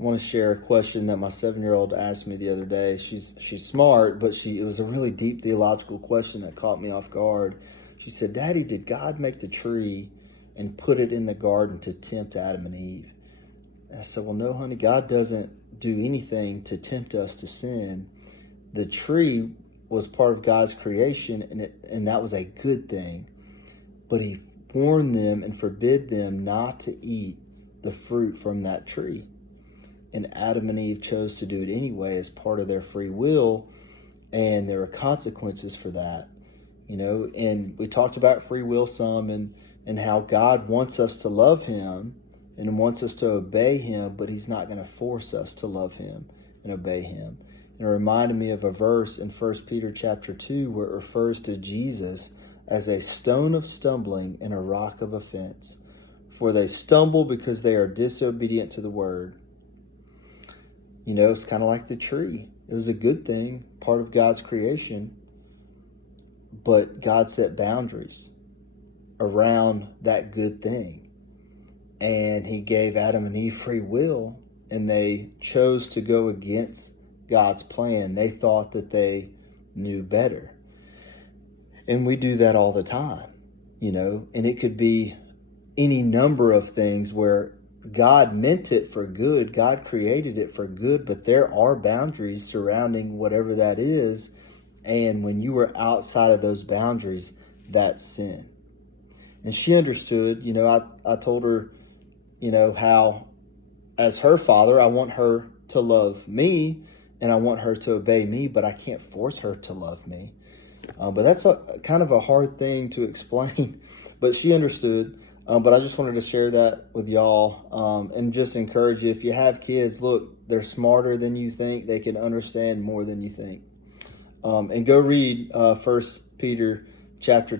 I want to share a question that my 7-year-old asked me the other day. She's smart, but it was a really deep theological question that caught me off guard. She said, "Daddy, did God make the tree and put it in the garden to tempt Adam and Eve?" And I said, "Well, no, honey, God doesn't do anything to tempt us to sin. The tree was part of God's creation, and that was a good thing. But he warned them and forbid them not to eat the fruit from that tree. And Adam and Eve chose to do it anyway as part of their free will, and there are consequences for that. And we talked about free will some, and how God wants us to love him and wants us to obey him, but he's not going to force us to love him and obey him. And it reminded me of a verse in 1 Peter chapter 2 where it refers to Jesus as a stone of stumbling and a rock of offense. For they stumble because they are disobedient to the word. It's kind of like the tree. It was a good thing, part of God's creation, but God set boundaries around that good thing. And he gave Adam and Eve free will, and they chose to go against God's plan. They thought that they knew better. And we do that all the time, and it could be any number of things where God meant it for good. God created it for good, but there are boundaries surrounding whatever that is. And when you are outside of those boundaries, that's sin. And she understood, I told her, how as her father, I want her to love me and I want her to obey me, but I can't force her to love me. But that's kind of a hard thing to explain, but she understood. But I just wanted to share that with y'all and just encourage you. If you have kids, look, they're smarter than you think. They can understand more than you think. And go read 1 Peter chapter 2.